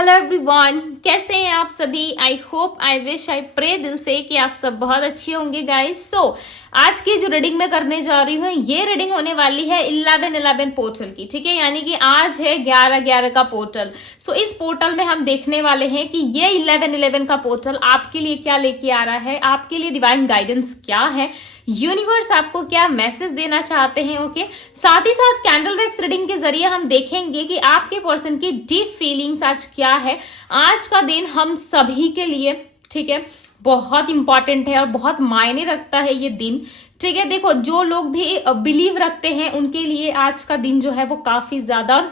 Hello everyone, कैसे हैं आप सभी। I hope, I wish, I pray दिल से कि आप सब बहुत अच्छे होंगे गाइस। आज की जो रीडिंग मैं करने जा रही हूँ, ये रीडिंग होने वाली है 11-11 पोर्टल की। ठीक है, यानी कि आज है 11-11 का पोर्टल। इस पोर्टल में हम देखने वाले हैं कि ये 11-11 का पोर्टल आपके लिए क्या लेके आ रहा है, आपके लिए डिवाइन गाइडेंस क्या है, यूनिवर्स आपको क्या मैसेज देना चाहते हैं। ओके, साथ ही साथ कैंडल वैक्स रीडिंग के जरिए हम देखेंगे कि आपके पर्सन की डीप फीलिंग्स आज क्या है। आज का दिन हम सभी के लिए, ठीक है, बहुत इंपॉर्टेंट है और बहुत मायने रखता है ये दिन। ठीक है, देखो, जो लोग भी बिलीव रखते हैं उनके लिए आज का दिन जो है वो काफी ज्यादा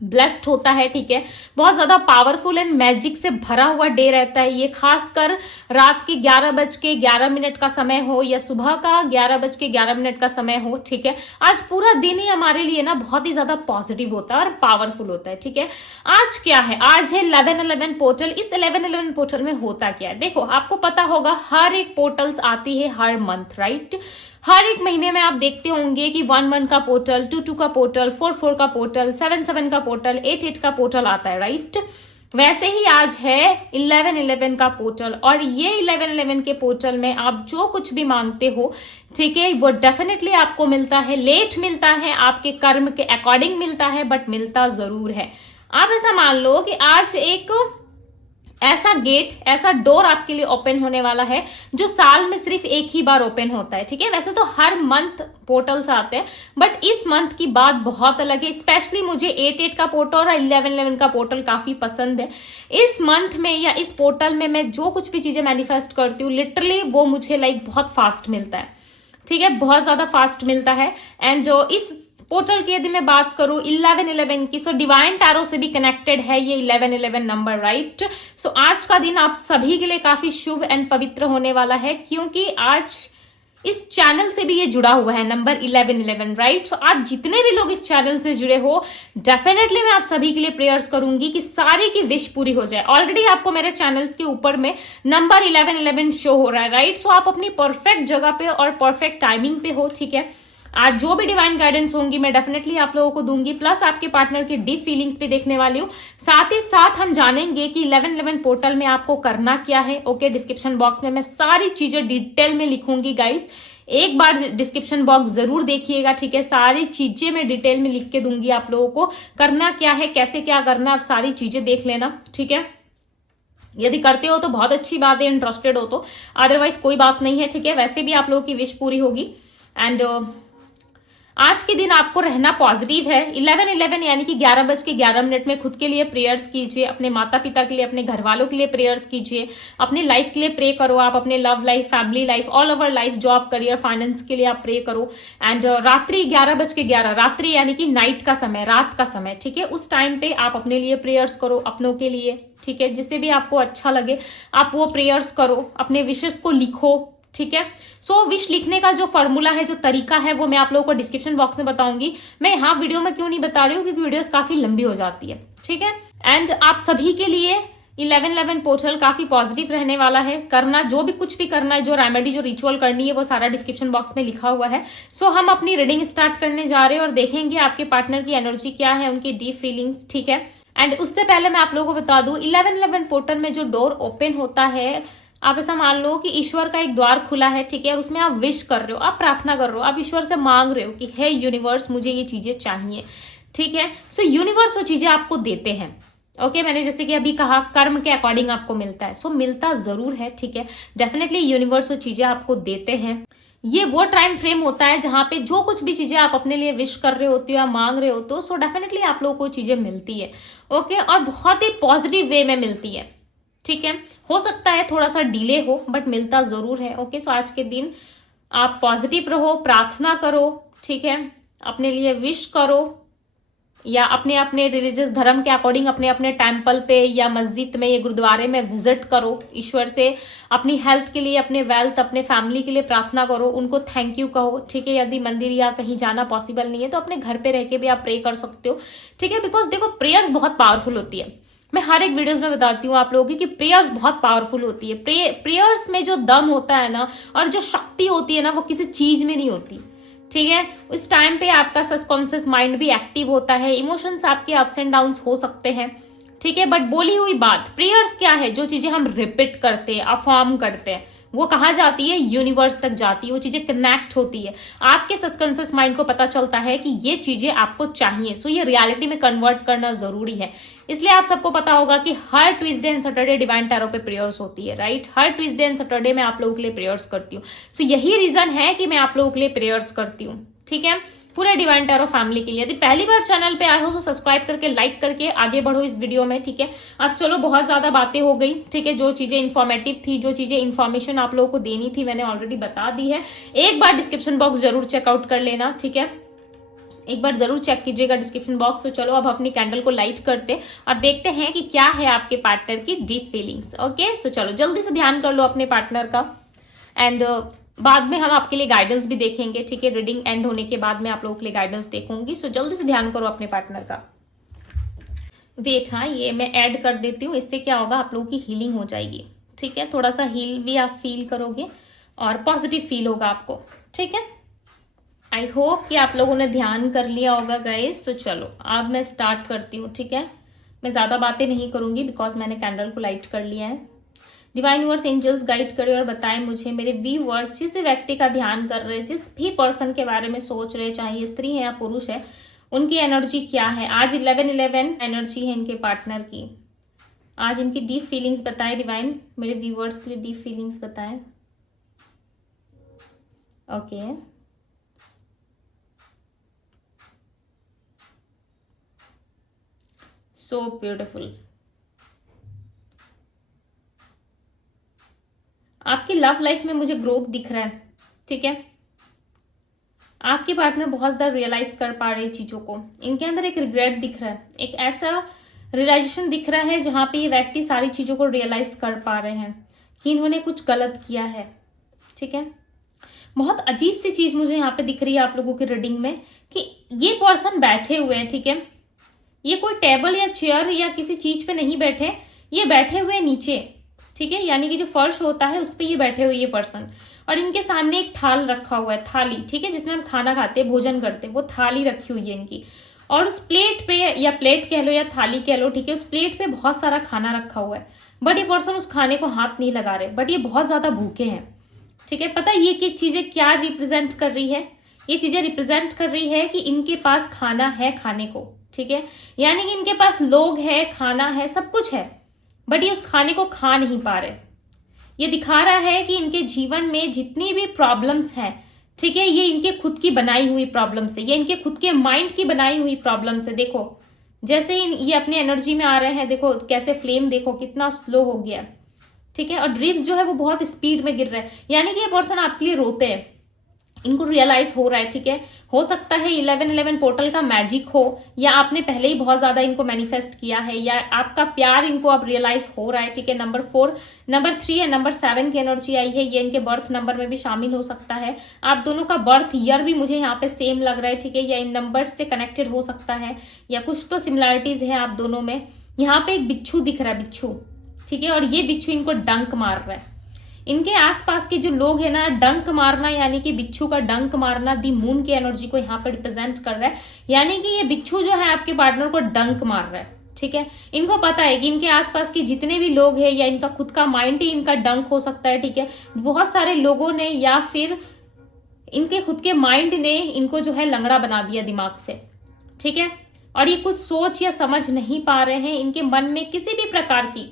ब्लेस्ड होता है। ठीक है, बहुत ज्यादा पावरफुल एंड मैजिक से भरा हुआ डे रहता है ये, खासकर रात के 11:11 का समय हो या सुबह का 11:11 का समय हो। ठीक है, आज पूरा दिन ही हमारे लिए ना बहुत ही ज्यादा पॉजिटिव होता है और पावरफुल होता है। ठीक है, आज क्या है, आज है 11-11 पोर्टल। इस 11-11 पोर्टल में होता क्या है, देखो, आपको पता होगा हर एक पोर्टल्स आती है हर मंथ, राइट। हर एक महीने में आप देखते होंगे कि 1-1 का पोर्टल, 2-2 का पोर्टल, 4-4 का पोर्टल, 7-7 का पोर्टल, 8-8 का पोर्टल आता है, राइट। वैसे ही आज है 11-11 का पोर्टल, और ये 11-11 के पोर्टल में आप जो कुछ भी मांगते हो, ठीक है, वो डेफिनेटली आपको मिलता है। लेट मिलता है, आपके कर्म के अकॉर्डिंग मिलता है, बट मिलता जरूर है। आप ऐसा मान लो कि आज एक ऐसा गेट, ऐसा डोर आपके लिए ओपन होने वाला है जो साल में सिर्फ एक ही बार ओपन होता है। ठीक है, वैसे तो हर मंथ पोर्टल्स आते हैं, बट इस मंथ की बात बहुत अलग है। स्पेशली मुझे 8-8 का पोर्टल और 11-11 का पोर्टल काफी पसंद है। इस मंथ में या इस पोर्टल में मैं जो कुछ भी चीजें मैनिफेस्ट करती हूँ, लिटरली वो मुझे बहुत फास्ट मिलता है। ठीक है, बहुत ज्यादा फास्ट मिलता है। एंड जो इस पोर्टल की यदि मैं बात करूं 11-11 की, डिवाइन टैरो से भी कनेक्टेड है ये 11-11 नंबर, राइट। आज का दिन आप सभी के लिए काफी शुभ एंड पवित्र होने वाला है, क्योंकि आज इस चैनल से भी ये जुड़ा हुआ है नंबर 11-11, राइट। आज जितने भी लोग इस चैनल से जुड़े हो, डेफिनेटली मैं आप सभी के लिए प्रेयर्स करूंगी कि सारी की विश पूरी हो जाए। ऑलरेडी आपको मेरे चैनल्स के ऊपर में नंबर 11-11 शो हो रहा है, राइट। आप अपनी परफेक्ट जगह पे और परफेक्ट टाइमिंग पे हो। ठीक है, आज जो भी डिवाइन गाइडेंस होंगी मैं डेफिनेटली आप लोगों को दूंगी, प्लस आपके पार्टनर की डीप फीलिंग्स भी देखने वाली हूँ। साथ ही साथ हम जानेंगे कि 11-11 पोर्टल में आपको करना क्या है। ओके, डिस्क्रिप्शन बॉक्स में मैं सारी चीजें डिटेल में लिखूंगी गाइस, एक बार डिस्क्रिप्शन बॉक्स जरूर देखिएगा। ठीक है, सारी चीजें मैं डिटेल में लिख के दूंगी आप लोगों को, करना क्या है, कैसे क्या करना है, आप सारी चीजें देख लेना। ठीक है, यदि करते हो तो बहुत अच्छी बात है, इंटरेस्टेड हो तो, अदरवाइज कोई बात नहीं है। ठीक है, वैसे भी आप लोगों की विश पूरी होगी। एंड आज के दिन आपको रहना पॉजिटिव है। 11-11 यानी कि 11:11 में खुद के लिए प्रेयर्स कीजिए, अपने माता पिता के लिए, अपने घर वालों के लिए प्रेयर्स कीजिए, अपने लाइफ के लिए प्रे करो। आप अपने love life, family life, all over life, job, career, finance के लिए आप प्रे करो। एंड रात्रि 11:11, रात्रि यानी कि नाइट का समय, रात का समय, ठीक है, उस टाइम पे आप अपने लिए प्रेयर्स करो, अपनों के लिए। ठीक है, जिससे भी आपको अच्छा लगे आप वो प्रेयर्स करो, अपने विशेष को लिखो। ठीक है, विश लिखने का जो फॉर्मूला है, जो तरीका है, वो मैं आप लोगों को डिस्क्रिप्शन बॉक्स में बताऊंगी। मैं यहाँ वीडियो में क्यों नहीं बता रही हूँ, क्योंकि वीडियोस काफी लंबी हो जाती है। ठीक है, एंड आप सभी के लिए 11-11 पोर्टल काफी पॉजिटिव रहने वाला है। करना, जो भी कुछ भी करना है, जो रेमेडी, जो रिचुअल करनी है, वो सारा डिस्क्रिप्शन बॉक्स में लिखा हुआ है। हम अपनी रीडिंग स्टार्ट करने जा रहे हैं और देखेंगे आपके पार्टनर की एनर्जी क्या है, उनकी डीप फीलिंग्स। ठीक है, एंड उससे पहले मैं आप लोगों को बता दूं, 11-11 पोर्टल में जो डोर ओपन होता है, आप ऐसा मान लो कि ईश्वर का एक द्वार खुला है। ठीक है, और उसमें आप विश कर रहे हो, आप प्रार्थना कर रहे हो, आप ईश्वर से मांग रहे हो कि हे यूनिवर्स, मुझे ये चीजें चाहिए। ठीक है, यूनिवर्स वो चीजें आपको देते हैं। ओके, मैंने जैसे कि अभी कहा, कर्म के अकॉर्डिंग आपको मिलता है, मिलता जरूर है। ठीक है, डेफिनेटली यूनिवर्स वो चीजें आपको देते हैं। ये वो टाइम फ्रेम होता है जहां पे जो कुछ भी चीजें आप अपने लिए विश कर रहे होते हो या मांग रहे होते हो, डेफिनेटली आप लोगों को चीजें मिलती है। ओके, और बहुत ही पॉजिटिव वे में मिलती है। ठीक है, हो सकता है थोड़ा सा डिले हो, बट मिलता जरूर है। ओके, आज के दिन आप पॉजिटिव रहो, प्रार्थना करो। ठीक है, अपने लिए विश करो, या अपने अपने रिलीजियस धर्म के अकॉर्डिंग अपने अपने टेम्पल पे या मस्जिद में या गुरुद्वारे में विजिट करो। ईश्वर से अपनी हेल्थ के लिए, अपने वेल्थ, अपने फैमिली के लिए प्रार्थना करो, उनको थैंक यू कहो। ठीक है, यदि मंदिर या कहीं जाना पॉसिबल नहीं है तो अपने घर पे रह के भी आप प्रे कर सकते हो। ठीक है, बिकॉज देखो, प्रेयर्स बहुत पावरफुल होती है। मैं हर एक वीडियोस में बताती हूँ आप लोगों की कि प्रेयर्स बहुत पावरफुल होती है। प्रेयर्स में जो दम होता है ना, और जो शक्ति होती है ना, वो किसी चीज में नहीं होती। ठीक है, उस टाइम पे आपका सबकॉन्शियस माइंड भी एक्टिव होता है, इमोशंस आपके अप्स एंड डाउन्स हो सकते हैं। ठीक है, बट बोली हुई बात, प्रेयर्स क्या है, जो चीजें हम रिपीट करते हैं, अफर्म करते हैं, वो कहाँ जाती है, यूनिवर्स तक जाती है, वो चीजें कनेक्ट होती है, आपके सबकॉन्शियस माइंड को पता चलता है कि ये चीजें आपको चाहिए, सो ये रियलिटी में कन्वर्ट करना जरूरी है। इसलिए आप सबको पता होगा कि हर Tuesday and Saturday divine tarot पे प्रेयर्स होती है, राइट। हर ट्यूसडे एंड सैटरडे मैं आप लोगों के लिए प्रेयर्स करती हूँ। सो यही रीजन है कि मैं आप लोगों के लिए प्रेयर्स करती हूँ, ठीक है, पूरे डिवाइन टैरो फैमिली के लिए। यदि पहली बार चैनल पे आए हो तो सब्सक्राइब करके, लाइक करके आगे बढ़ो इस वीडियो में, ठीक है। अब चलो, बहुत ज्यादा बातें हो गई, ठीक है। जो चीजें इन्फॉर्मेटिव थी, जो चीजें इन्फॉर्मेशन आप लोगों को देनी थी, मैंने ऑलरेडी बता दी है। एक बार डिस्क्रिप्शन बॉक्स जरूर चेकआउट कर लेना, ठीक है, एक बार जरूर चेक कीजिएगा डिस्क्रिप्शन बॉक्स। तो चलो अब अपनी कैंडल को लाइट करते और देखते हैं कि क्या है आपके पार्टनर की डीप फीलिंग्स। ओके, सो चलो जल्दी से ध्यान कर लो अपने पार्टनर का, एंड बाद में हम आपके लिए गाइडेंस भी देखेंगे, ठीक है। रीडिंग एंड होने के बाद मैं आप लोगों के लिए गाइडेंस देखूंगी। सो जल्दी से ध्यान करो अपने पार्टनर का। वेट, हाँ, ये मैं ऐड कर देती हूँ, इससे क्या होगा, आप लोगों की हीलिंग हो जाएगी, ठीक है। थोड़ा सा हील भी आप फील करोगे और पॉजिटिव फील होगा आपको, ठीक है। आई होप कि आप लोगों ने ध्यान कर लिया होगा गाइस। तो चलो अब मैं स्टार्ट करती हूँ, ठीक है। मैं ज्यादा बातें नहीं करूंगी बिकॉज मैंने कैंडल को लाइट कर लिया है। डिवाइन यूनिवर्स एंजल्स गाइड करे और बताएं मुझे, मेरे व्यूअर्स जिस व्यक्ति का ध्यान कर रहे हैं, जिस भी पर्सन के बारे में सोच रहे, चाहे ये स्त्री है या पुरुष है, उनकी एनर्जी क्या है। आज 11/11 एनर्जी है इनके पार्टनर की। आज इनकी डीप फीलिंग्स बताएं डिवाइन, मेरे व्यूअर्स के लिए डीप फीलिंग्स बताएं। Okay, so beautiful. आपकी लव लाइफ में मुझे ग्रोथ दिख रहा है, ठीक है। आपके पार्टनर बहुत ज्यादा रियलाइज कर पा रहे हैं चीजों को। इनके अंदर एक रिग्रेट दिख रहा है, एक ऐसा रियलाइजेशन दिख रहा है जहां पे ये व्यक्ति सारी चीजों को रियलाइज कर पा रहे हैं कि इन्होंने कुछ गलत किया है, ठीक है। बहुत अजीब सी चीज मुझे यहाँ पे दिख रही है आप लोगों की रीडिंग में कि ये पर्सन बैठे हुए हैं, ठीक है। ये कोई टेबल या चेयर या किसी चीज पे नहीं बैठे, ये बैठे हुए नीचे, ठीक है, यानी कि जो फर्श होता है उस पे ये बैठे हुए ये पर्सन, और इनके सामने एक थाल रखा हुआ है, थाली, ठीक है, जिसमें हम खाना खाते हैं, भोजन करते हैं, वो थाली रखी हुई है इनकी। और उस प्लेट पे, या प्लेट कह लो या थाली कह लो, ठीक है, उस प्लेट पे बहुत सारा खाना रखा हुआ है, बट ये पर्सन उस खाने को हाथ नहीं लगा रहे, बट ये बहुत ज्यादा भूखे हैं, ठीक है। पता है ये कि चीजें क्या रिप्रेजेंट कर रही है, ये चीजें रिप्रेजेंट कर रही है कि इनके पास खाना है खाने को, ठीक है, यानी कि इनके पास लोग है, खाना है, सब कुछ है, बट ये उस खाने को खा नहीं पा रहे। ये दिखा रहा है कि इनके जीवन में जितनी भी प्रॉब्लम्स हैं, ठीक है, ये इनके खुद की बनाई हुई प्रॉब्लम्स है, ये इनके खुद के माइंड की बनाई हुई प्रॉब्लम्स है। देखो जैसे ये अपनी एनर्जी में आ रहे हैं, देखो कैसे फ्लेम देखो कितना स्लो हो गया, ठीक है, और ड्रिप्स जो है वो बहुत स्पीड में गिर रहा है, यानी कि ये पर्सन आपके लिए रोते हैं, इनको रियलाइज हो रहा है, ठीक है। हो सकता है 11/11 पोर्टल का मैजिक हो, या आपने पहले ही बहुत ज्यादा इनको मैनिफेस्ट किया है, या आपका प्यार इनको अब रियलाइज हो रहा है, ठीक है। नंबर 4, नंबर 3 या नंबर 7 की एनर्जी आई है, ये इनके बर्थ नंबर में भी शामिल हो सकता है। आप दोनों का बर्थ ईयर भी मुझे यहाँ पे सेम लग रहा है, ठीक है, या इन नंबर से कनेक्टेड हो सकता है, या कुछ तो सिमिलरिटीज है आप दोनों में। यहाँ पे एक बिच्छू दिख रहा है, बिच्छू, ठीक है, और ये बिच्छू इनको डंक मार रहा है। इनके आसपास के जो लोग हैं ना, डंक मारना यानी कि बिच्छू का डंक मारना दी मून की एनर्जी को यहाँ पर रिप्रेजेंट कर रहा है, यानी कि ये बिच्छू जो है आपके पार्टनर को डंक मार रहा है, ठीक है। इनको पता है कि इनके आसपास के जितने भी लोग हैं, या इनका खुद का माइंड ही इनका डंक हो सकता है, ठीक है। बहुत सारे लोगों ने या फिर इनके खुद के माइंड ने इनको जो है लंगड़ा बना दिया दिमाग से, ठीक है, और ये कुछ सोच या समझ नहीं पा रहे हैं। इनके मन में किसी भी प्रकार की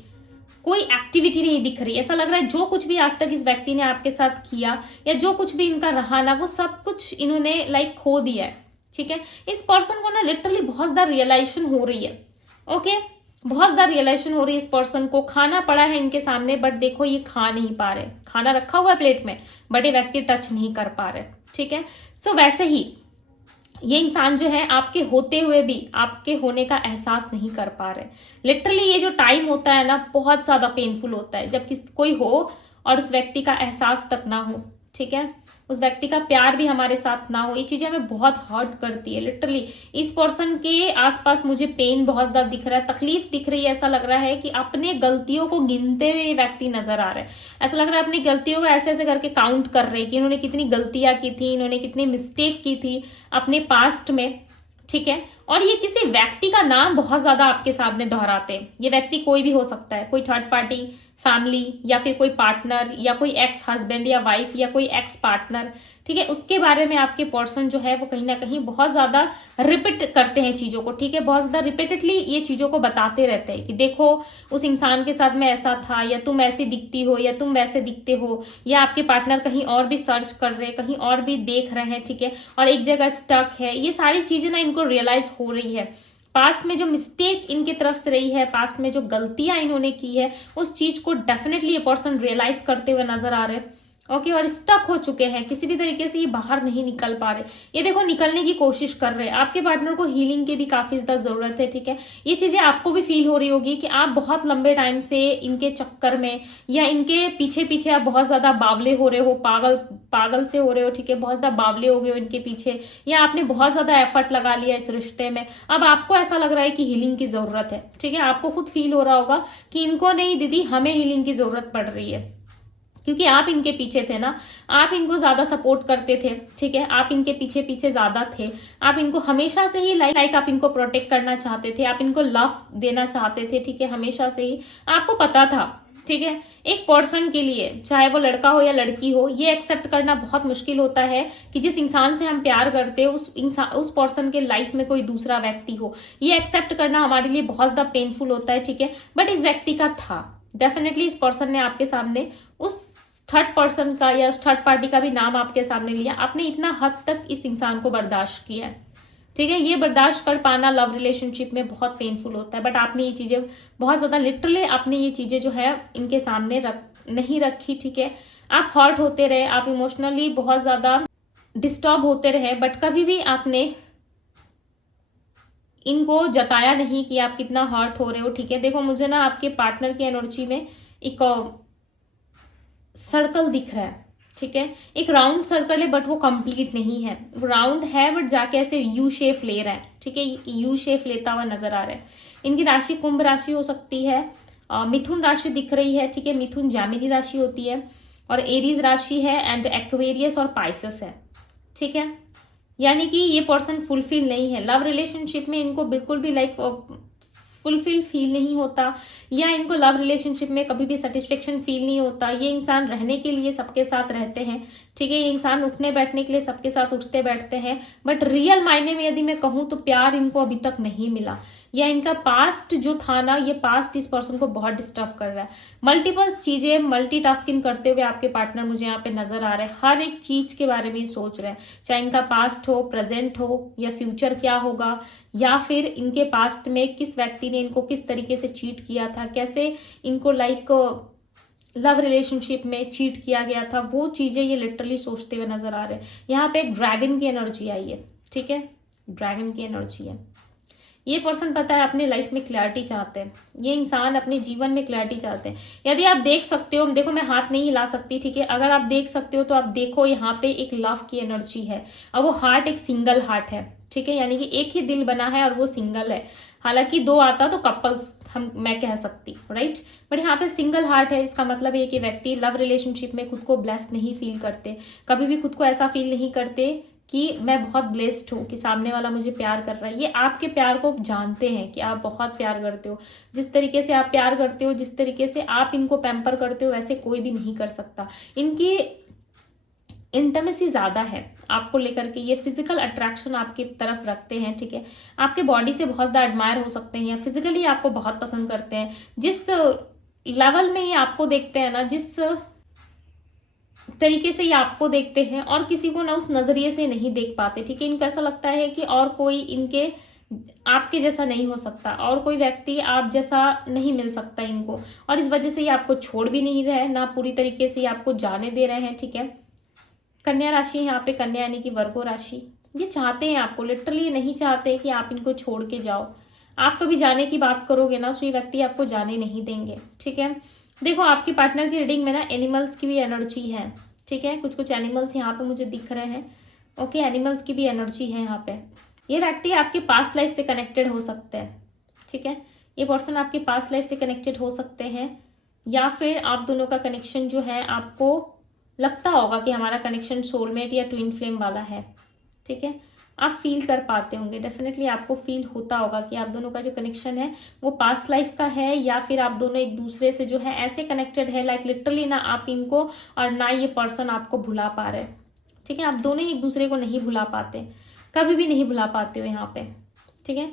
कोई एक्टिविटी नहीं दिख रही। ऐसा लग रहा है जो कुछ भी आज तक इस व्यक्ति ने आपके साथ किया, या जो कुछ भी इनका रहा ना, वो सब कुछ इन्होंने लाइक खो दिया है, ठीक है। इस पर्सन को ना लिटरली बहुत ज्यादा रियलाइजेशन हो रही है, ओके, बहुत ज्यादा रियलाइजेशन हो रही है इस पर्सन को। खाना पड़ा है इनके सामने, बट देखो ये खा नहीं पा रहे, खाना रखा हुआ है प्लेट में, बट ये व्यक्ति टच नहीं कर पा रहे, ठीक है। सो वैसे ही ये इंसान जो है आपके होते हुए भी आपके होने का एहसास नहीं कर पा रहे। लिटरली ये जो टाइम होता है ना, बहुत ज्यादा पेनफुल होता है जब कोई हो और उस व्यक्ति का एहसास तक ना हो, ठीक है, उस व्यक्ति का प्यार भी हमारे साथ ना हो। ये चीजें हमें बहुत हर्ट करती है। लिटरली इस पर्सन के आसपास मुझे पेन बहुत ज्यादा दिख रहा है, तकलीफ दिख रही है। ऐसा लग रहा है कि अपने गलतियों को गिनते हुए व्यक्ति नजर आ रहा है। ऐसा लग रहा है अपनी गलतियों को ऐसे ऐसे करके काउंट कर रहे हैं कि इन्होंने कितनी गलतियां की थी, इन्होंने कितनी मिस्टेक की थी अपने पास्ट में, ठीक है, और ये किसी व्यक्ति का नाम बहुत ज्यादा आपके सामने दोहराते हैं। ये व्यक्ति कोई भी हो सकता है, कोई थर्ड पार्टी, फैमिली, या फिर कोई पार्टनर, या कोई एक्स हस्बैंड या वाइफ, या कोई एक्स पार्टनर, ठीक है। उसके बारे में आपके पर्सन जो है वो कहीं ना कहीं बहुत ज्यादा रिपीट करते हैं चीजों को, ठीक है। बहुत ज्यादा रिपीटेडली ये चीजों को बताते रहते हैं कि देखो उस इंसान के साथ मैं ऐसा था, या तुम ऐसी दिखती हो, या तुम वैसे दिखते हो, या आपके पार्टनर कहीं और भी सर्च कर रहे हैं, कहीं और भी देख रहे हैं, ठीक है, और एक जगह स्टक है। ये सारी चीजें ना इनको रियलाइज हो रही है। पास्ट में जो मिस्टेक इनकी तरफ से रही है, पास्ट में जो गलतियां इन्होंने की है, उस चीज को डेफिनेटली ये पर्सन रियलाइज करते हुए नजर आ रहे हैं। ओके, और स्टक हो चुके हैं, किसी भी तरीके से ये बाहर नहीं निकल पा रहे। ये देखो निकलने की कोशिश कर रहे हैं। आपके पार्टनर को हीलिंग की भी काफी ज्यादा जरूरत है, ठीक है। ये चीजें आपको भी फील हो रही होगी कि आप बहुत लंबे टाइम से इनके चक्कर में या इनके पीछे पीछे आप बहुत ज्यादा बावले हो रहे हो, पागल से हो रहे हो, ठीक है। बहुत ज्यादा बावले हो गए हो इनके पीछे, या आपने बहुत ज्यादा एफर्ट लगा लिया इस रिश्ते में। अब आपको ऐसा लग रहा है कि हीलिंग की जरूरत है, ठीक है। आपको खुद फील हो रहा होगा कि इनको नहीं दीदी, हमें हीलिंग की जरूरत पड़ रही है, क्योंकि आप इनके पीछे थे ना, आप इनको ज्यादा सपोर्ट करते थे, ठीक है। आप इनके पीछे पीछे ज्यादा थे, आप इनको हमेशा से ही लाइक आप इनको प्रोटेक्ट करना चाहते थे, आप इनको लव देना चाहते थे, ठीक है। हमेशा से ही आपको पता था, ठीक है। एक पर्सन के लिए, चाहे वो लड़का हो या लड़की हो, ये एक्सेप्ट करना बहुत मुश्किल होता है कि जिस इंसान से हम प्यार करते हैं उस पर्सन के लाइफ में कोई दूसरा व्यक्ति हो। ये एक्सेप्ट करना हमारे लिए बहुत ज्यादा पेनफुल होता है, ठीक है। बट इस व्यक्ति का था, डेफिनेटली इस पर्सन ने आपके सामने उस थर्ड पर्सन का या उस थर्ड पार्टी का भी नाम आपके सामने लिया। आपने इतना हद तक इस इंसान को बर्दाश्त किया है, ठीक है। ये बर्दाश्त कर पाना लव रिलेशनशिप में बहुत पेनफुल होता है, बट आपने ये चीजें बहुत ज्यादा लिटरली आपने ये चीजें जो है इनके सामने नहीं रखी, ठीक है। आप हर्ट होते रहे, आप इमोशनली बहुत ज्यादा डिस्टर्ब होते रहे, बट कभी भी आपने इनको जताया नहीं कि आप कितना हर्ट हो रहे हो, ठीक है। देखो मुझे ना आपके पार्टनर की एनर्जी में एक सर्कल दिख रहा है, ठीक है। एक राउंड सर्कल है, बट वो कंप्लीट नहीं है। वो राउंड है बट जाके ऐसे यू शेप ले रहा है, ठीक है। यू शेप लेता हुआ नजर आ रहा है। इनकी राशि कुंभ राशि हो सकती है, मिथुन राशि दिख रही है, ठीक है। मिथुन जामिनी राशि होती है, और एरीज राशि है, एंड एक्वेरियस और पाइसेस है, ठीक है। यानी कि ये पर्सन फुलफिल नहीं है लव रिलेशनशिप में। इनको बिल्कुल भी फुलफिल फील नहीं होता, या इनको लव रिलेशनशिप में कभी भी सेटिस्फेक्शन फील नहीं होता। ये इंसान रहने के लिए सबके साथ रहते हैं, ठीक है। ये इंसान उठने बैठने के लिए सबके साथ उठते बैठते हैं, बट रियल मायने में यदि मैं कहूं तो प्यार इनको अभी तक नहीं मिला, या इनका पास्ट जो था ना, ये पास्ट इस पर्सन को बहुत डिस्टर्ब कर रहा है। मल्टीपल चीजें मल्टीटास्किंग करते हुए आपके पार्टनर मुझे यहाँ पे नजर आ रहे हैं। हर एक चीज के बारे में सोच रहे हैं, चाहे इनका पास्ट हो, प्रेजेंट हो, या फ्यूचर क्या होगा, या फिर इनके पास्ट में किस व्यक्ति ने इनको किस तरीके से चीट किया था, कैसे इनको लव रिलेशनशिप में चीट किया गया था, वो चीजें ये लिटरली सोचते हुए नजर आ रहे हैं। यहाँ पे एक ड्रैगन की एनर्जी आई है, ठीक है। ड्रैगन की एनर्जी है। ये पर्सन पता है अपने लाइफ में क्लैरिटी चाहते हैं, ये इंसान अपने जीवन में क्लैरिटी चाहते हैं। यदि आप देख सकते हो, देखो मैं हाथ नहीं हिला सकती, ठीक है। अगर आप देख सकते हो तो आप देखो यहाँ पे एक लव की एनर्जी है, और वो हार्ट एक सिंगल हार्ट है, ठीक है। यानी कि एक ही दिल बना है और वो सिंगल है। हालांकि दो आता तो कपल्स मैं कह सकती, राइट, बट यहाँ पे सिंगल हार्ट है। इसका मतलब है कि व्यक्ति लव रिलेशनशिप में खुद को ब्लेस्ड नहीं फील करते, कभी भी खुद को ऐसा फील नहीं करते कि मैं बहुत ब्लेस्ड हूँ कि सामने वाला मुझे प्यार कर रहा है। ये आपके प्यार को जानते हैं कि आप बहुत प्यार करते हो। जिस तरीके से आप प्यार करते हो, जिस तरीके से आप इनको पैम्पर करते हो, वैसे कोई भी नहीं कर सकता। इनकी इंटिमेसी ज्यादा है आपको लेकर के, ये फिजिकल अट्रैक्शन आपकी तरफ रखते हैं, ठीक है। आपके बॉडी से बहुत ज्यादा एडमायर हो सकते हैं, या फिजिकली आपको बहुत पसंद करते हैं। जिस लेवल में ये आपको देखते हैं ना, जिस तरीके से ये आपको देखते हैं, और किसी को ना उस नजरिए से नहीं देख पाते, ठीक है। इनको ऐसा लगता है कि और कोई इनके आपके जैसा नहीं हो सकता, और कोई व्यक्ति आप जैसा नहीं मिल सकता इनको, और इस वजह से ये आपको छोड़ भी नहीं रहे, ना पूरी तरीके से ये आपको जाने दे रहे हैं, ठीक है। कन्या राशि यहाँ पे, कन्या यानी कि वर्गो राशि। ये चाहते हैं आपको, लिटरली नहीं चाहते कि आप इनको छोड़ के जाओ। आप कभी जाने की बात करोगे ना, तो ये व्यक्ति आपको जाने नहीं देंगे, ठीक है। देखो आपके पार्टनर की रीडिंग में ना एनिमल्स की भी एनर्जी है, ठीक है। कुछ कुछ एनिमल्स यहाँ पे मुझे दिख रहे हैं, ओके। एनिमल्स की भी एनर्जी है यहाँ पे। ये व्यक्ति आपके पास्ट लाइफ से कनेक्टेड हो सकते हैं, ठीक है। ये पर्सन आपके पास्ट लाइफ से कनेक्टेड हो सकते हैं, या फिर आप दोनों का कनेक्शन जो है आपको लगता होगा कि हमारा कनेक्शन सोलमेट या ट्विन फ्लेम वाला है, ठीक है। आप फील कर पाते होंगे, डेफिनेटली आपको फील होता होगा कि आप दोनों का जो कनेक्शन है वो पास्ट लाइफ का है, या फिर आप दोनों एक दूसरे से जो है ऐसे कनेक्टेड है लाइक लिटरली ना आप इनको और ना ये पर्सन आपको भुला पा रहे। ठीक है, आप दोनों ही एक दूसरे को नहीं भुला पाते, कभी भी नहीं भुला पाते हो यहाँ पे। ठीक है,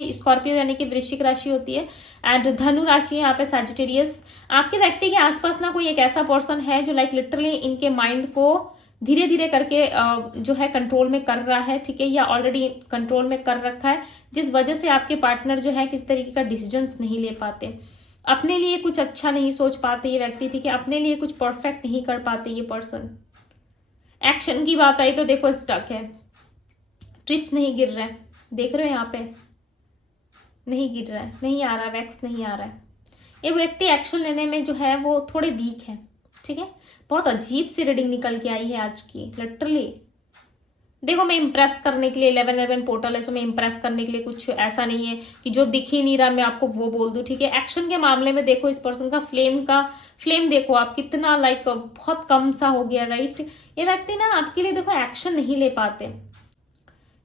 स्कॉर्पियो यानी कि वृश्चिक राशि होती है, एंड धनु राशि है यहाँ पे सैजिटेरियस। आपके व्यक्ति के आसपास ना कोई एक ऐसा पर्सन है जो लाइक लिटरली इनके माइंड को धीरे धीरे करके जो है कंट्रोल में कर रहा है। ठीक है, या ऑलरेडी कंट्रोल में कर रखा है, जिस वजह से आपके पार्टनर जो है किस तरीके का डिसीजंस नहीं ले पाते, अपने लिए कुछ अच्छा नहीं सोच पाते ये व्यक्ति। ठीक है, अपने लिए कुछ परफेक्ट नहीं कर पाते ये पर्सन। एक्शन की बात आई तो देखो स्टक है, ट्रिप्स नहीं गिर रहा है, देख रहे हो यहाँ पे नहीं गिर रहा है, नहीं आ रहा, वैक्स नहीं आ रहा है। ये व्यक्ति एक्शन लेने में जो है वो थोड़े वीक है। ठीक है, बहुत अजीब सी रीडिंग निकल के आई है आज की, लिटरली। देखो मैं इंप्रेस करने के लिए 1111 पोर्टल है, सो मैं इंप्रेस करने के लिए कुछ ऐसा नहीं है कि जो दिख ही नहीं रहा मैं आपको वो बोल दूं। ठीक है, एक्शन के मामले में देखो इस पर्सन का फ्लेम देखो आप कितना लाइक बहुत कम सा हो गया, राइट। ये व्यक्ति ना आपके लिए देखो एक्शन नहीं ले पाते,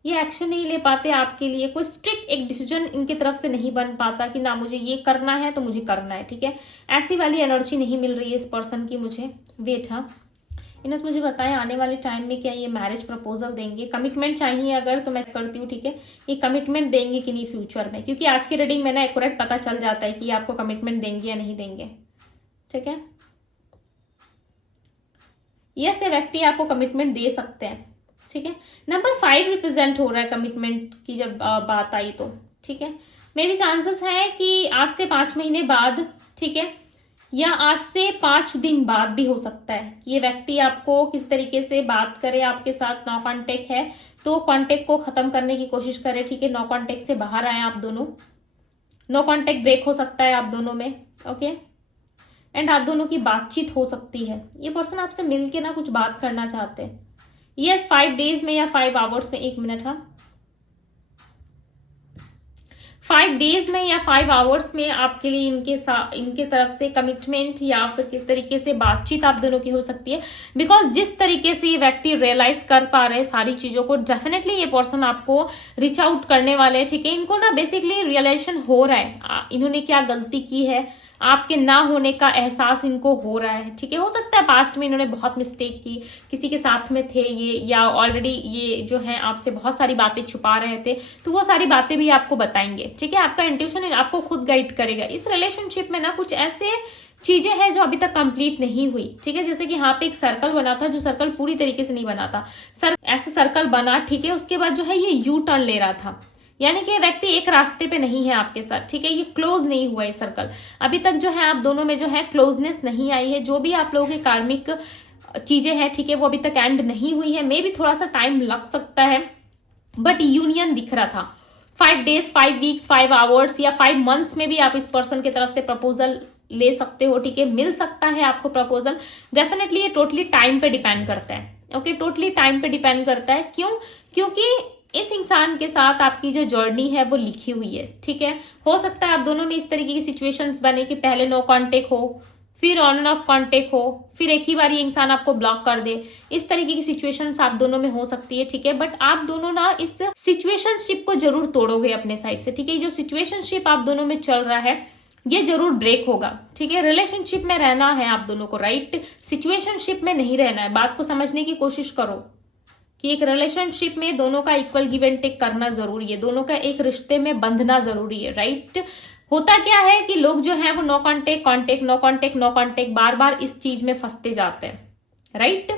ये एक्शन नहीं ले पाते आपके लिए, कोई स्ट्रिक्ट एक डिसीजन इनकी तरफ से नहीं बन पाता कि ना मुझे ये करना है तो मुझे करना है। ठीक है, ऐसी वाली एनर्जी नहीं मिल रही है इस पर्सन की मुझे। वेट, हाँ इनस मुझे बताएं आने वाले टाइम में क्या ये मैरिज प्रपोजल देंगे, कमिटमेंट चाहिए अगर तो मैं करती हूँ। ठीक है, ये कमिटमेंट देंगे कि नहीं फ्यूचर में, क्योंकि आज की रीडिंग में ना एक्यूरेट पता चल जाता है कि आपको कमिटमेंट देंगे या नहीं देंगे। ठीक है, यस ये व्यक्ति आपको कमिटमेंट दे सकते हैं। ठीक है, नंबर 5 रिप्रेजेंट हो रहा है कमिटमेंट की जब बात आई तो। ठीक है, मे भी चांसेस है कि आज से 5 महीने बाद, ठीक है, या आज से 5 दिन बाद भी हो सकता है ये व्यक्ति आपको किस तरीके से बात करे आपके साथ। नो कॉन्टेक्ट है तो कॉन्टेक्ट को खत्म करने की कोशिश करे। ठीक है, नो कॉन्टेक्ट से बाहर आए आप दोनों, नो कॉन्टेक्ट ब्रेक हो सकता है आप दोनों में। ओके, एंड आप दोनों की बातचीत हो सकती है, ये पर्सन आपसे मिलके ना कुछ बात करना चाहते हैं। यस 5 डेज में या 5 आवर्स में, 1 मिनट, हाँ 5 डेज में या 5 आवर्स में आपके लिए इनके तरफ से कमिटमेंट या फिर किस तरीके से बातचीत आप दोनों की हो सकती है। बिकॉज जिस तरीके से ये व्यक्ति रियलाइज कर पा रहे हैं सारी चीजों को, डेफिनेटली ये पर्सन आपको रीच आउट करने वाले हैं। ठीक है, इनको ना बेसिकली रियलाइजेशन हो रहा है इन्होंने क्या गलती की है, आपके ना होने का एहसास इनको हो रहा है। ठीक है, हो सकता है पास्ट में इन्होंने बहुत मिस्टेक की, किसी के साथ में थे ये, या ऑलरेडी ये जो है आपसे बहुत सारी बातें छुपा रहे थे, तो वो सारी बातें भी आपको बताएंगे। ठीक है, आपका इंट्यूशन आपको खुद गाइड करेगा। इस रिलेशनशिप में ना कुछ ऐसे चीजें हैं जो अभी तक कंप्लीट नहीं हुई। ठीक है, जैसे कि यहाँ पे एक सर्कल बना था जो सर्कल पूरी तरीके से नहीं बना था, ऐसे सर्कल बना। ठीक है, उसके बाद जो है ये यू टर्न ले रहा था, यानी कि व्यक्ति एक रास्ते पे नहीं है आपके साथ। ठीक है, ये क्लोज नहीं हुआ है सर्कल अभी तक, जो है आप दोनों में जो है क्लोजनेस नहीं आई है। जो भी आप लोगों की कार्मिक चीजें हैं, ठीक है, वो अभी तक एंड नहीं हुई है। मे भी थोड़ा सा टाइम लग सकता है, बट यूनियन दिख रहा था। 5 डेज, 5 वीक्स, 5 आवर्स या 5 मंथ्स में भी आप इस पर्सन की तरफ से प्रपोजल ले सकते हो। ठीक है, मिल सकता है आपको प्रपोजल। डेफिनेटली ये टोटली टाइम पे डिपेंड करता है। ओके, टोटली टाइम पे डिपेंड करता है। क्यों? क्योंकि इस इंसान के साथ आपकी जो जर्नी है वो लिखी हुई है। ठीक है, हो सकता है आप दोनों में इस तरीके की सिचुएशंस बने कि पहले नो कांटेक्ट हो, फिर ऑन एंड ऑफ कांटेक्ट हो, फिर एक ही बार ये इंसान आपको ब्लॉक कर दे। इस तरीके की सिचुएशंस आप दोनों में हो सकती है। ठीक है, बट आप दोनों ना इस सिचुएशनशिप को जरूर तोड़ोगे अपने साइड से। ठीक है, जो सिचुएशनशिप आप दोनों में चल रहा है ये जरूर ब्रेक होगा। ठीक है, रिलेशनशिप में रहना है आप दोनों को, राइट, सिचुएशनशिप में नहीं रहना है। बात को समझने की कोशिश करो कि एक रिलेशनशिप में दोनों का इक्वल गिव एंड टेक करना जरूरी है, दोनों का एक रिश्ते में बंधना जरूरी है, राइट। होता क्या है कि लोग जो है वो no contact, contact, no contact, no contact, बार बार इस चीज में फंसते जाते हैं, राइट।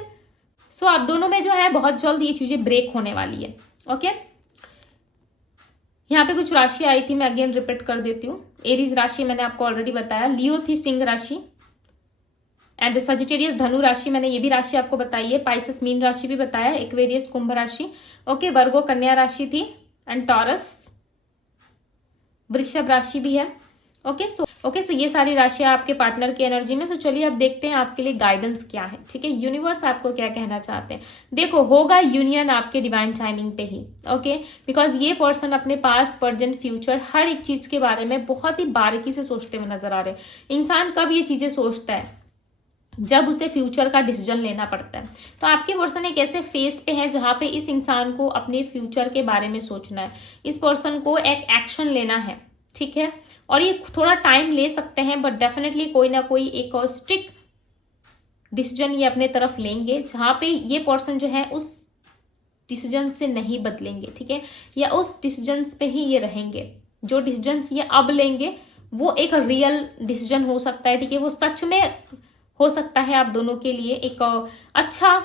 सो आप दोनों में जो है बहुत जल्द ये चीजें ब्रेक होने वाली है। ओके, यहाँ पे कुछ राशि आई थी, मैं अगेन रिपीट कर देती हूँ। एरीज राशि मैंने आपको ऑलरेडी बताया, लियो थी सिंह राशि, एंड सजिटेरियस धनु राशि, मैंने ये भी राशि आपको बताई है। पाइसेस मीन राशि भी बताया, एक्वेरियस कुंभ राशि, ओके, वर्गो कन्या राशि थी, एंड टॉरस वृषभ राशि भी है। ओके सो ये सारी राशियां आपके पार्टनर की एनर्जी में। सो चलिए अब देखते हैं आपके लिए गाइडेंस क्या है। ठीक है, यूनिवर्स आपको क्या कहना चाहते हैं। देखो, होगा यूनियन आपके डिवाइन टाइमिंग पे ही। ओके, बिकॉज ये पर्सन अपने पास, प्रेजेंट, फ्यूचर हर एक चीज के बारे में बहुत ही बारीकी से सोचते हुए नजर आ रहे हैं। इंसान कब ये चीजें सोचता है जब उसे फ्यूचर का डिसीजन लेना पड़ता है। तो आपके पर्सन एक ऐसे फेज पे है जहां पे इस इंसान को अपने फ्यूचर के बारे में सोचना है, इस पर्सन को एक एक्शन लेना है, ठीक है। और ये थोड़ा टाइम ले सकते हैं, बट डेफिनेटली कोई ना कोई एक स्ट्रिक्ट डिसीजन ये अपने तरफ लेंगे, जहां पे ये पर्सन जो है उस डिसीजन से नहीं बदलेंगे, ठीक है, या उस डिसीजन पे ही ये रहेंगे। जो डिसीजन ये अब लेंगे वो एक रियल डिसीजन हो सकता है, ठीक है, वो सच में हो सकता है आप दोनों के लिए एक अच्छा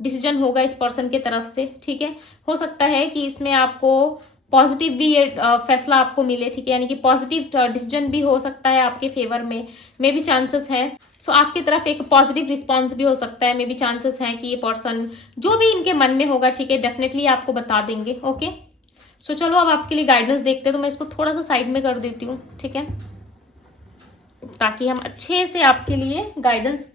डिसीजन होगा इस पर्सन के तरफ से, ठीक है। हो सकता है कि इसमें आपको पॉजिटिव भी ये फैसला आपको मिले, ठीक है, यानी कि पॉजिटिव डिसीजन भी हो सकता है आपके फेवर में, मे भी चांसेस है। सो आपकी तरफ एक पॉजिटिव रिस्पॉन्स भी हो सकता है, मे भी चांसेस हैं कि ये पर्सन जो भी इनके मन में होगा, ठीक है, डेफिनेटली आपको बता देंगे। ओके, सो चलो अब आपके लिए गाइडेंस देखते हैं। तो मैं इसको थोड़ा सा साइड में कर देती हूँ, ठीक है, ताकि हम अच्छे से आपके लिए गाइडेंस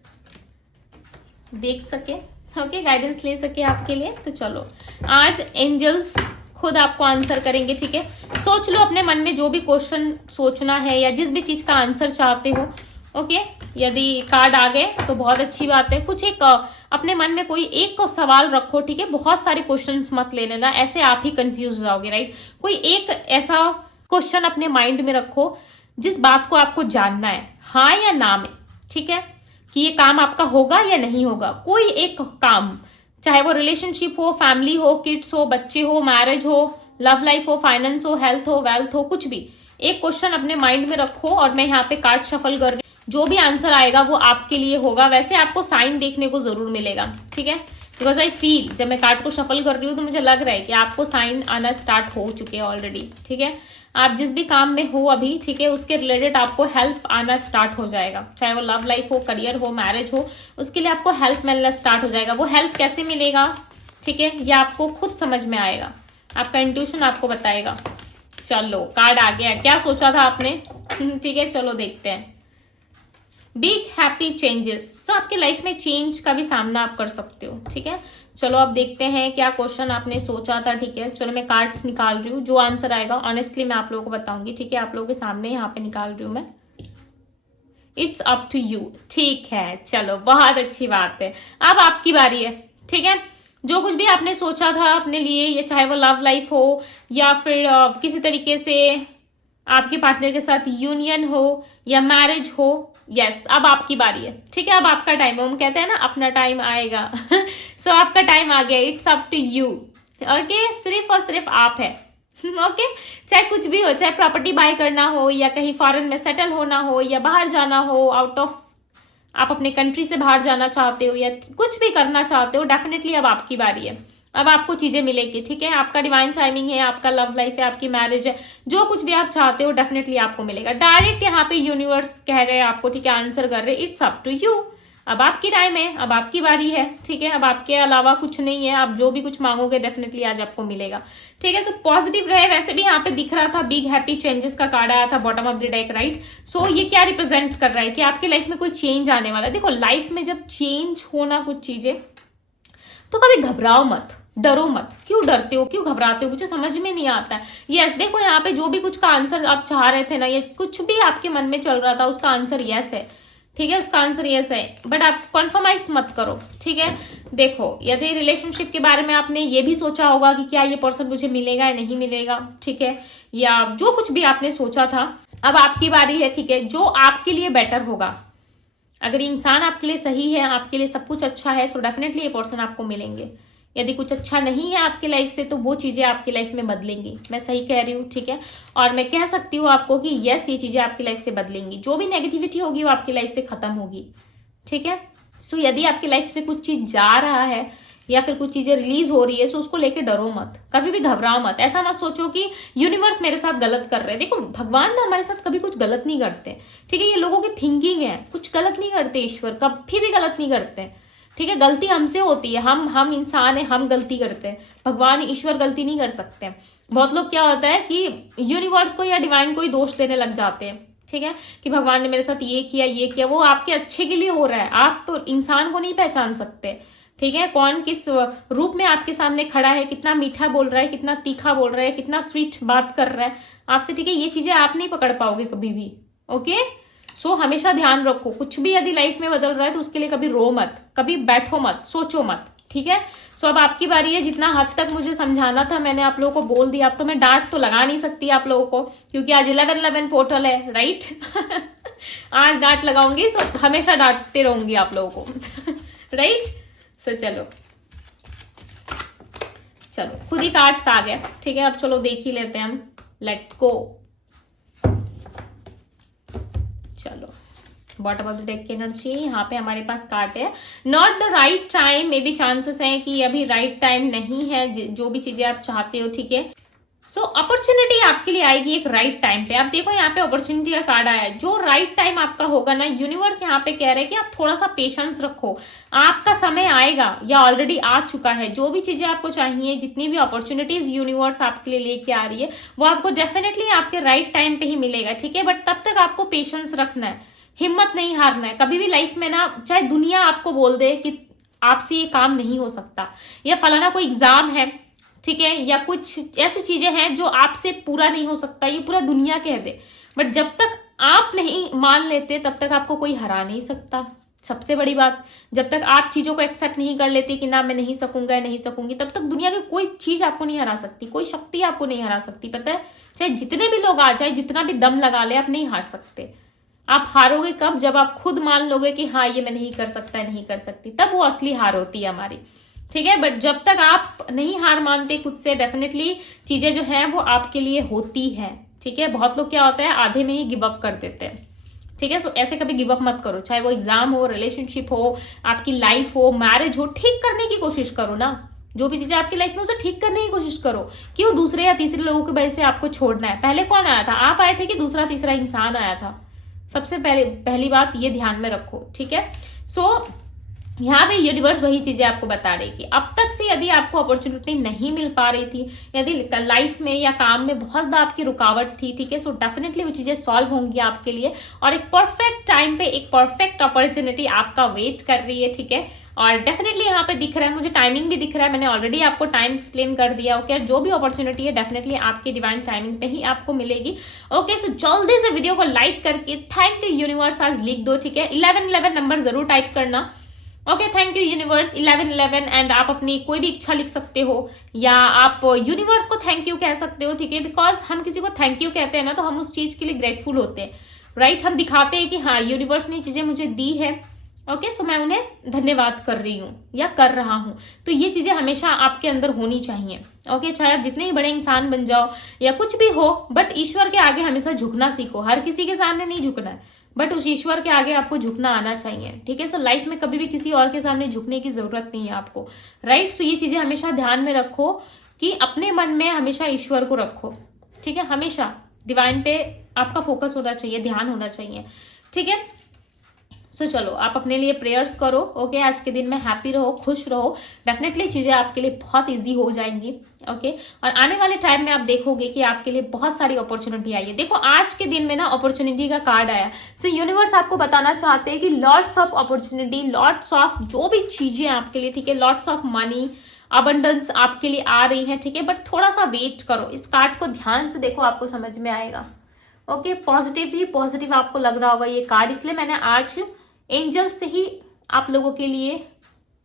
देख सके, ओके, गाइडेंस ले सके आपके लिए। तो चलो आज एंजल्स खुद आपको आंसर करेंगे, ठीक है। सोच लो अपने मन में जो भी क्वेश्चन सोचना है या जिस भी चीज का आंसर चाहते हो, ओके। यदि कार्ड आ गए तो बहुत अच्छी बात है। कुछ एक अपने मन में कोई एक को सवाल रखो, ठीक है, बहुत सारे क्वेश्चंस मत ले लेना, ऐसे आप ही कंफ्यूज हो जाओगे, राइट। कोई एक ऐसा क्वेश्चन अपने माइंड में रखो जिस बात को आपको जानना है, हाँ या ना में, ठीक है, कि ये काम आपका होगा या नहीं होगा। कोई एक काम, चाहे वो रिलेशनशिप हो, फैमिली हो, किड्स हो, बच्चे हो, मैरिज हो, लव लाइफ हो, फाइनेंस हो, हेल्थ हो, वेल्थ हो, कुछ भी एक क्वेश्चन अपने माइंड में रखो और मैं यहाँ पे कार्ड शफल कर रही हूँ। जो भी आंसर आएगा वो आपके लिए होगा। वैसे आपको साइन देखने को जरूर मिलेगा, ठीक है, बिकॉज आई फील जब मैं कार्ड को शफल कर रही हूँ तो मुझे लग रहा है कि आपको साइन आना स्टार्ट हो चुके हैं ऑलरेडी, ठीक है। आप जिस भी काम में हो अभी, ठीक है, उसके रिलेटेड आपको हेल्प आना स्टार्ट हो जाएगा, चाहे वो लव लाइफ हो, करियर हो, मैरिज हो, उसके लिए आपको हेल्प मिलना स्टार्ट हो जाएगा। वो हेल्प कैसे मिलेगा, ठीक है, ये आपको खुद समझ में आएगा, आपका इंट्यूशन आपको बताएगा। चलो कार्ड आ गया, क्या सोचा था आपने, ठीक है, चलो देखते हैं। Big happy changes. सो आपके लाइफ में चेंज का भी सामना आप कर सकते हो, ठीक है। चलो अब देखते हैं क्या क्वेश्चन आपने सोचा था, ठीक है। चलो मैं कार्ड्स निकाल रही हूँ, जो आंसर आएगा ऑनेस्टली मैं आप लोगों को बताऊंगी, ठीक है, आप लोगों के सामने यहाँ पे निकाल रही हूँ मैं। इट्स अप टू यू, ठीक है, चलो बहुत अच्छी बात है। अब आपकी बारी है, ठीक है। जो कुछ भी आपने सोचा था अपने लिए, ये चाहे वो लव लाइफ हो या फिर किसी तरीके से आपके पार्टनर के साथ यूनियन हो या मैरिज हो, यस अब आपकी बारी है, ठीक है। अब आपका टाइम है, हम कहते हैं ना अपना टाइम आएगा। सो आपका टाइम आ गया, it's up to you, okay, सिर्फ और सिर्फ आप है, ओके। चाहे कुछ भी हो, चाहे प्रॉपर्टी बाय करना हो या कहीं फॉरेन में सेटल होना हो या बाहर जाना हो, आउट ऑफ आप अपने कंट्री से बाहर जाना चाहते हो या कुछ भी करना चाहते हो, डेफिनेटली अब आपकी बारी है। अब आपको चीजें मिलेगी, ठीक है, आपका डिवाइन टाइमिंग है, आपका लव लाइफ है, आपकी मैरिज है, जो कुछ भी आप चाहते हो डेफिनेटली आपको मिलेगा। डायरेक्ट यहाँ पे यूनिवर्स कह रहे हैं आपको, ठीक है, आंसर कर रहे हैं, इट्स अप टू यू। अब आपकी टाइम है, अब आपकी बारी है, ठीक है। अब आपके अलावा कुछ नहीं है, आप जो भी कुछ मांगोगे डेफिनेटली आज आपको मिलेगा, ठीक है। सो पॉजिटिव रहे। वैसे भी यहाँ पे दिख रहा था बिग हैप्पी चेंजेस का कार्ड आया था bottom of the deck, right. So ये क्या रिप्रेजेंट कर रहा है कि आपके लाइफ में कोई चेंज आने वाला है। देखो लाइफ में जब चेंज होना कुछ चीजें, तो कभी घबराओ मत, डरो मत। क्यों डरते हो, क्यों घबराते हो, मुझे समझ में नहीं आता है। यस देखो यहाँ पे जो भी कुछ का आंसर आप चाह रहे थे ना, ये कुछ भी आपके मन में चल रहा था उसका आंसर यस है, ठीक है, उसका आंसर यस है। बट आप कॉन्फर्माइज मत करो, ठीक है। देखो यदि रिलेशनशिप के बारे में आपने ये भी सोचा होगा कि क्या ये पर्सन मुझे मिलेगा या नहीं मिलेगा, ठीक है, या जो कुछ भी आपने सोचा था, अब आपकी बारी है, ठीक है। जो आपके लिए बेटर होगा, अगर इंसान आपके लिए सही है, आपके लिए सब कुछ अच्छा है, सो डेफिनेटली ये पर्सन आपको मिलेंगे। यदि कुछ अच्छा नहीं है आपकी लाइफ से तो वो चीजें आपकी लाइफ में बदलेंगी, मैं सही कह रही हूँ, ठीक है। और मैं कह सकती हूँ आपको कि यस ये चीजें आपकी लाइफ से बदलेंगी। जो भी नेगेटिविटी होगी वो आपकी लाइफ से खत्म होगी, ठीक है। सो यदि आपकी लाइफ से कुछ चीज जा रहा है या फिर कुछ चीजें रिलीज हो रही है, सो उसको लेके डरो मत, कभी भी घबराओ मत। ऐसा मत सोचो कि यूनिवर्स मेरे साथ गलत कर रहे हैं। देखो भगवान ना हमारे साथ कभी कुछ गलत नहीं करते, ठीक है, ये लोगों की थिंकिंग है, कुछ गलत नहीं करते, ईश्वर कभी भी गलत नहीं करते, ठीक है। गलती हमसे होती है, हम इंसान है, हम गलती करते हैं, भगवान ईश्वर गलती नहीं कर सकते। बहुत लोग क्या होता है कि यूनिवर्स को या डिवाइन को ही दोष देने लग जाते हैं, ठीक है, कि भगवान ने मेरे साथ ये किया, वो आपके अच्छे के लिए हो रहा है। आप तो इंसान को नहीं पहचान सकते, ठीक है, कौन किस रूप में आपके सामने खड़ा है, कितना मीठा बोल रहा है, कितना तीखा बोल रहा है, कितना स्वीट बात कर रहा है आपसे, ठीक है, ये चीजें आप नहीं पकड़ पाओगे कभी भी, ओके। सो हमेशा ध्यान रखो, कुछ भी यदि लाइफ में बदल रहा है तो उसके लिए कभी रो मत, कभी बैठो मत, सोचो मत, ठीक है। सो अब आपकी बारी है। जितना हद तक मुझे समझाना था मैंने आप लोगों को बोल दिया। अब तो मैं डांट तो लगा नहीं सकती आप लोगों को, क्योंकि आज 11/11 पोर्टल है, राइट। आज डांट लगाऊंगी, सो हमेशा डांटते रहूंगी आप लोगों को। राइट। सो चलो चलो, खुद ही कार्ड्स आ गया, ठीक है। अब चलो देख ही लेते हैं हम, लेट्स गो। चलो, बॉटम ऑफ द डेक की एनर्जी, यहाँ पे हमारे पास कार्ड है not the right time. May be chances हैं कि अभी राइट टाइम नहीं है जो भी चीजें आप चाहते हो, ठीक है। सो अपॉर्चुनिटी आपके लिए आएगी एक राइट टाइम पे। आप देखो यहाँ पे अपॉर्चुनिटी का कार्ड आया है, जो राइट टाइम आपका होगा ना, यूनिवर्स यहाँ पे कह रहे हैं कि आप थोड़ा सा पेशेंस रखो, आपका समय आएगा या ऑलरेडी आ चुका है। जो भी चीजें आपको चाहिए, जितनी भी अपॉर्चुनिटीज यूनिवर्स आपके लिए लेके आ रही है, वो आपको डेफिनेटली आपके राइट टाइम पे ही मिलेगा, ठीक है। बट तब तक आपको पेशेंस रखना है, हिम्मत नहीं हारना है। कभी भी लाइफ में ना, चाहे दुनिया आपको बोल दे कि आपसे ये काम नहीं हो सकता, या फलाना कोई एग्जाम है, ठीक है, या कुछ ऐसी चीजें हैं जो आपसे पूरा नहीं हो सकता, ये पूरा दुनिया कह दे, बट जब तक आप नहीं मान लेते तब तक आपको कोई हरा नहीं सकता। सबसे बड़ी बात, जब तक आप चीजों को एक्सेप्ट नहीं कर लेते कि ना मैं नहीं सकूंगा, नहीं सकूंगी, तब तक दुनिया की कोई चीज आपको नहीं हरा सकती, कोई शक्ति आपको नहीं हरा सकती। पता है, चाहे जितने भी लोग आ जाए, जितना भी दम लगा ले, आप नहीं हार सकते। आप हारोगे कब? जब आप खुद मान लोगे कि हाँ ये मैं नहीं कर सकता, नहीं कर सकती, तब वो असली हार होती है हमारी, ठीक है। बट जब तक आप नहीं हार मानते खुद से, डेफिनेटली चीजें जो है वो आपके लिए होती है, ठीक है। बहुत लोग क्या होता है, आधे में ही गिव अप कर देते हैं, ठीक है। सो ऐसे कभी गिव अप मत करो, चाहे वो एग्जाम हो, रिलेशनशिप हो, आपकी लाइफ हो, मैरिज हो, ठीक करने की कोशिश करो ना। जो भी चीजें आपकी लाइफ में, उसे ठीक करने की कोशिश करो। क्यों दूसरे या तीसरे लोगों की वजह से आपको छोड़ना है? पहले कौन आया था? आप आए थे कि दूसरा तीसरा इंसान आया था? सबसे पहली बात ये ध्यान में रखो, ठीक है। सो यहाँ पे यूनिवर्स वही चीजें आपको बता रही कि अब तक से यदि आपको अपॉर्चुनिटी नहीं मिल पा रही थी, यदि लाइफ में या काम में बहुत ज्यादा आपकी रुकावट थी, ठीक है, सो डेफिनेटली वो चीजें सॉल्व होंगी आपके लिए, और एक परफेक्ट टाइम पे एक परफेक्ट अपॉर्चुनिटी आपका वेट कर रही है, ठीक है। और डेफिनेटली यहाँ पे दिख रहा है, मुझे टाइमिंग भी दिख रहा है, मैंने ऑलरेडी आपको टाइम एक्सप्लेन कर दिया, ओके। जो भी अपॉर्चुनिटी है डेफिनेटली आपकी डिवाइन टाइमिंग पे ही आपको मिलेगी, ओके। सो जल्दी से वीडियो को लाइक करके थैंक यू यूनिवर्स आज लिख दो, ठीक है। 1111 नंबर जरूर टाइप करना, okay. Thank you universe 1111। And आप अपनी कोई भी इच्छा लिख सकते हो, या आप यूनिवर्स को थैंक यू कह सकते हो, ठीक है। बिकॉज हम किसी को थैंक यू कहते हैं ना, तो हम उस चीज के लिए ग्रेटफुल होते हैं, राइट। हम दिखाते हैं कि हाँ यूनिवर्स ने चीजें मुझे दी है, ओके। सो मैं उन्हें धन्यवाद कर रही हूँ या कर रहा हूँ। तो ये चीजें हमेशा आपके अंदर होनी चाहिए, ओके। चाहे आप जितने ही बड़े इंसान बन जाओ या कुछ भी हो, बट ईश्वर के आगे हमेशा झुकना सीखो। हर किसी के सामने नहीं झुकना है, बट उस ईश्वर के आगे आपको झुकना आना चाहिए, ठीक है। सो लाइफ में कभी भी किसी और के सामने झुकने की जरूरत नहीं है आपको, राइट। सो ये चीजें हमेशा ध्यान में रखो कि अपने मन में हमेशा ईश्वर को रखो, ठीक है। हमेशा डिवाइन पे आपका फोकस होना चाहिए, ध्यान होना चाहिए, ठीक है। सो चलो आप अपने लिए प्रेयर्स करो, ओके। आज के दिन में हैप्पी रहो, खुश रहो, डेफिनेटली चीजें आपके लिए बहुत इजी हो जाएंगी, ओके। और आने वाले टाइम में आप देखोगे कि आपके लिए बहुत सारी अपॉर्चुनिटी आई है। देखो आज के दिन में ना अपॉर्चुनिटी का कार्ड आया, सो यूनिवर्स आपको बताना चाहते हैं कि lots of opportunity, lots of जो भी चीजें आपके लिए, ठीक है, लॉट्स ऑफ मनी, अबंडेंस आपके लिए आ रही है, ठीक है। बट थोड़ा सा वेट करो, इस कार्ड को ध्यान से देखो, आपको समझ में आएगा, ओके। पॉजिटिव ही पॉजिटिव आपको लग रहा होगा ये कार्ड, इसलिए मैंने आज एंजल्स से ही आप लोगों के लिए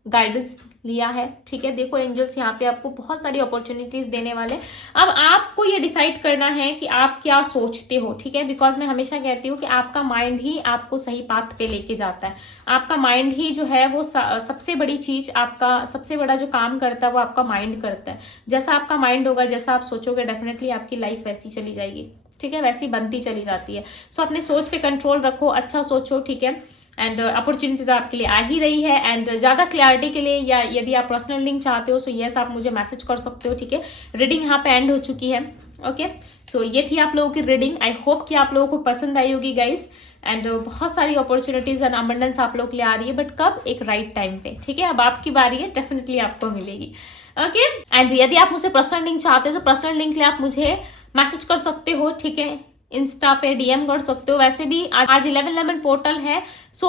गाइडेंस लिया है, ठीक है। देखो एंजल्स यहाँ पे आपको बहुत सारी अपॉर्चुनिटीज देने वाले। अब आपको ये डिसाइड करना है कि आप क्या सोचते हो, ठीक है। बिकॉज मैं हमेशा कहती हूँ कि आपका माइंड ही आपको सही पाथ पे लेके जाता है। आपका माइंड ही जो है वो सबसे बड़ी चीज, आपका सबसे बड़ा जो काम करता है वो आपका माइंड करता है। जैसा आपका माइंड होगा, जैसा आप सोचोगे, डेफिनेटली आपकी लाइफ वैसी चली जाएगी, ठीक है, वैसी बनती चली जाती है। सो अपने सोच पे कंट्रोल रखो, अच्छा सोचो, ठीक है। एंड अपॉर्चुनिटी तो आपके लिए आ ही रही है। एंड ज़्यादा क्लैरिटी के लिए या यदि आप पर्सनल लिंक चाहते हो, सो यस आप मुझे मैसेज कर सकते हो, ठीक है। रीडिंग यहाँ पे एंड हो चुकी है, ओके। सो ये थी आप लोगों की रीडिंग। आई होप कि आप लोगों को पसंद आई होगी गाइस। एंड बहुत सारी अपॉर्चुनिटीज एंड अबंडेंस आप लोग के लिए आ रही है, बट कब? एक राइट टाइम पे, ठीक है। अब आपकी बारी है, डेफिनेटली आपको मिलेगी, ओके। एंड यदि आप मुझसे पर्सनल लिंक चाहते हो, तो पर्सनल लिंक लिए आप मुझे मैसेज कर सकते हो, ठीक है। इंस्टा पे डीएम कर सकते हो। वैसे भी आज 11/11 पोर्टल है, सो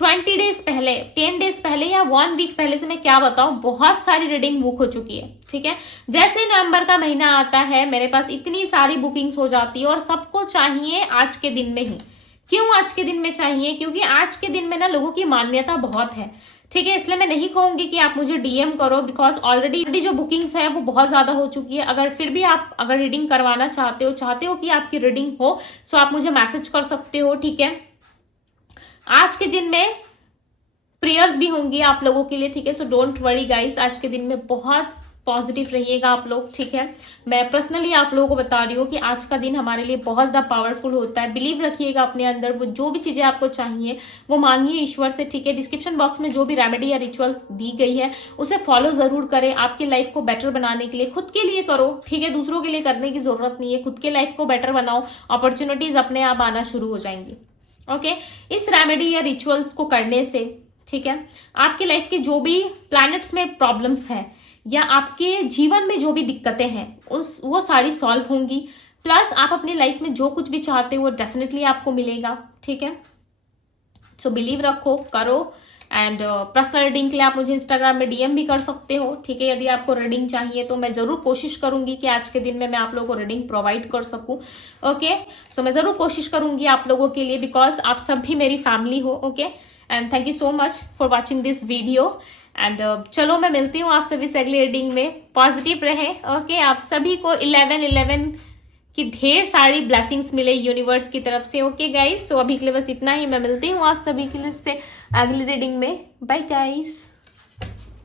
20 डेज पहले, 10 डेज पहले या 1 वीक पहले से मैं क्या बताऊं, बहुत सारी रीडिंग बुक हो चुकी है, ठीक है। जैसे नवंबर का महीना आता है, मेरे पास इतनी सारी बुकिंग्स हो जाती है, और सबको चाहिए आज के दिन में ही, क्यों आज के दिन में चाहिए? क्योंकि आज के दिन में ना लोगों की मान्यता बहुत है, ठीक है, इसलिए मैं नहीं कहूंगी कि आप मुझे डीएम करो, बिकॉज ऑलरेडी जो बुकिंग्स है वो बहुत ज्यादा हो चुकी है। अगर फिर भी आप अगर रीडिंग करवाना चाहते हो कि आपकी रीडिंग हो, सो आप मुझे मैसेज कर सकते हो, ठीक है। आज के दिन में प्रेयर्स भी होंगी आप लोगों के लिए, ठीक है। सो डोंट वरी गाइस, आज के दिन में बहुत पॉजिटिव रहिएगा आप लोग, ठीक है। मैं पर्सनली आप लोगों को बता रही हूँ कि आज का दिन हमारे लिए बहुत ज़्यादा पावरफुल होता है। बिलीव रखिएगा अपने अंदर, वो जो भी चीज़ें आपको चाहिए वो मांगिए ईश्वर से, ठीक है। डिस्क्रिप्शन बॉक्स में जो भी रेमेडी या रिचुअल्स दी गई है उसे फॉलो जरूर करें। आपकी लाइफ को बेटर बनाने के लिए खुद के लिए करो, ठीक है, दूसरों के लिए करने की जरूरत नहीं है। खुद के लाइफ को बेटर बनाओ, अपॉर्चुनिटीज अपने आप आना शुरू हो जाएंगी, ओके। इस रेमेडी या रिचुअल्स को करने से, ठीक है, आपकी लाइफ के जो भी प्लैनेट्स में प्रॉब्लम्स हैं या आपके जीवन में जो भी दिक्कतें हैं वो सारी सॉल्व होंगी। प्लस आप अपनी लाइफ में जो कुछ भी चाहते हो वो डेफिनेटली आपको मिलेगा, ठीक है। सो बिलीव रखो, करो। एंड पर्सनल रीडिंग के लिए आप मुझे इंस्टाग्राम में डीएम भी कर सकते हो, ठीक है। यदि आपको रीडिंग चाहिए तो मैं जरूर कोशिश करूंगी कि आज के दिन में मैं आप लोगों को रीडिंग प्रोवाइड कर सकूं, ओके। सो मैं जरूर कोशिश करूंगी आप लोगों के लिए, बिकॉज आप सब भी मेरी फैमिली हो, okay. And thank you so much for watching this video. And चलो मैं मिलती हूँ आप सभी से अगली रीडिंग में। पॉजिटिव रहे, ओके। आप सभी को 11/11 की ढेर सारी ब्लेसिंग्स मिले यूनिवर्स की तरफ से, ओके गाइस। सो अभी के लिए बस इतना ही, मैं मिलती हूँ आप सभी के लिए से अगली रीडिंग में। Bye guys.